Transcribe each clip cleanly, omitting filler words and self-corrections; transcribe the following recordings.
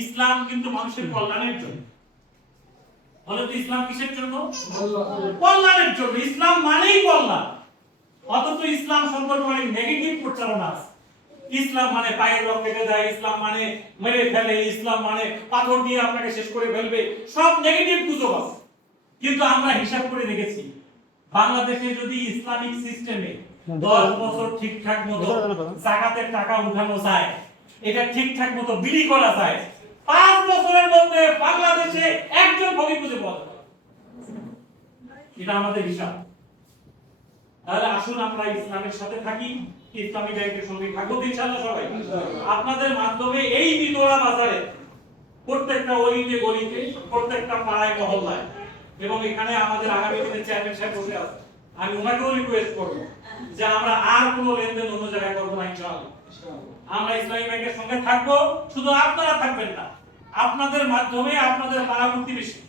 ইসলাম কিন্তু মানুষের কল্যাণের জন্য। বলে তো ইসলাম কিসের জন্য? কল্যাণের জন্য। ইসলাম মানেই কল্যাণ। অথচ ইসলাম সম্পর্কে অনেক নেগেটিভ প্রচারণা আছে। ইসলাম মানে পায়ের রক কেটে দেয়, ইসলাম মানে মেরে ফেলে, ইসলাম মানে পাথর দিয়ে আপনাকে শেষ করে ফেলবে, সব নেগেটিভ গুজব আছে। কিন্তু আমরা হিসাব করে দেখেছি, বাংলাদেশে যদি ইসলামিক সিস্টেমে 10 বছর ঠিকঠাক মতো যাকাতের টাকা উঠানো যায়, এটা ঠিকঠাক মতো বিলি করা যায়, 5 বছরের মধ্যে বাংলাদেশে একজন ফকির খুঁজে পাওয়া যাবে। এটা আমাদের হিসাব। তাহলে আসুন আমরা ইসলামের সাথে থাকি, ইসলামী ব্যাংকের সঙ্গে থাকবো ইনশাআল্লাহ সবাই। আপনাদের মাধ্যমে এই বিতলা বাজারে প্রত্যেকটা অলিতে গলিতে, প্রত্যেকটা পাড়ায় মহল্লায়, এবং এখানে আমাদের আগামী দিনের চেয়ারম্যান সাহেব বসে আছে, আমি ওনাকেও রিকোয়েস্ট করবো যে আমরা আর কোনো লেনদেন অন্য জায়গায় করবো না ইনশাআল্লাহ। আমরা ইসলামী ব্যাংকের সঙ্গে থাকবো। শুধু আপনারা থাকবেন না, আপনাদের মাধ্যমে আপনাদের পাড়া প্রতিবেশী,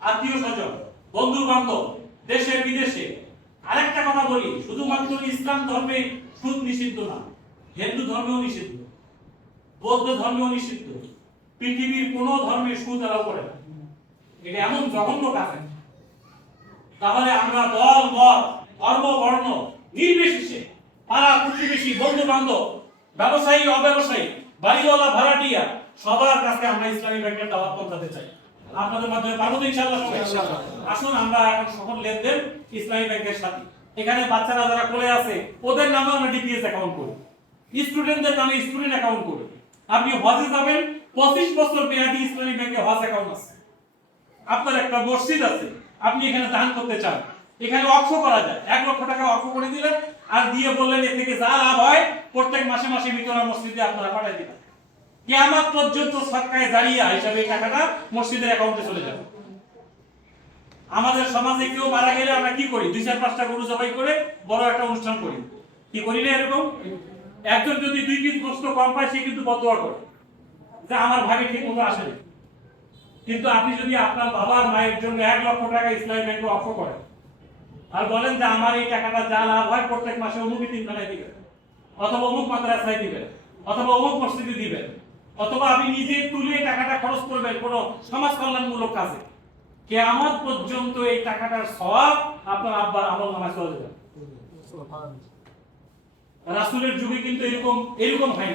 আত্মীয় স্বজন, বন্ধু বান্ধব, দেশে বিদেশে। আরেকটা কথা বলি, শুধুমাত্র ইসলাম ধর্মে সুদ নিষিদ্ধ না, হিন্দু ধর্মেও নিষিদ্ধ, বৌদ্ধ ধর্মেও নিষিদ্ধ, পৃথিবীর কোন ধর্মে সুদ এলাও করে না। এটা এমন জঘন্য কাজ। তাহলে আমরা দল মত ধর্ম বর্ণ নির্বিশেষে পাড়া প্রতিবেশী, বন্ধু বান্ধব, ব্যবসায়ী অব্যবসায়ী, বাড়িওয়ালা ভাড়াটিয়া, সবার কাছে আমরা ইসলামী ব্যাংকের দাওয়াত পৌঁছাতে চাই। আপনাদের মাধ্যমে পারবো ইনশাআল্লাহ। আসুন আমরা এখন সকল লেনদেন ইসলামী ব্যাংকের সাথে। এখানে বাচ্চারা যারা কোলে আছে ওদের নামে আমরা ডিপিএস অ্যাকাউন্ট করি, স্টুডেন্টদের নামে স্টুডেন্ট অ্যাকাউন্ট করি। আপনি হজে যাবেন, 25 বছর মেয়াদি ইসলামী ব্যাংকে হজ অ্যাকাউন্ট আছে। আপনার একটা মসজিদ আছে, আপনি এখানে দান করতে চান, এখানে অক্ষ করা যায়। 1 লক্ষ টাকা অক্ষ করে দিলেন আর দিয়ে বললেন এর থেকে যা লাভ হয় প্রত্যেক মাসে মাসে মিতরা মসজিদে আপনারা পাঠিয়ে দিবেন। কিয়ামত পর্যন্ত সরকারে জারিয়া হিসাবে এই টাকাটা মসজিদের অ্যাকাউন্টে চলে যাবে। আমাদের সমাজে কেউ মারা গেলে আমরা কি করি? 2-4-5টা গরু জবাই করে বড় একটা অনুষ্ঠান করি, কি করি না এরকম? একজন যদি 2 পিস গোশত কম পায় সে কিন্তু বদদোয়া করে যে আমার ভাগে ঠিক মতো আসে না। কিন্তু আপনি যদি আপনার বাবার মায়ের জন্য 1 লক্ষ টাকা ইসলামী ব্যাংকে অফ করেন আর বলেন যে আমার এই টাকাটা যা লাভ হয় প্রত্যেক মাসে অমুক তিনখানায় দিবেন, অথবা অমুক মাদ্রাসায় দিবেন, অথবা অমুক মসজিদে দিবেন, অথবা আপনি নিজে তুলে টাকাটা খরচ করবেন কোনো সমাজ কল্যাণমূলক কাজে, কিয়ামত পর্যন্ত এই টাকাটার সওয়াব আপনার আব্বার আমলনামায় চলে যাবে। রাসূলের যুগে কিন্তু এরকম হয় না।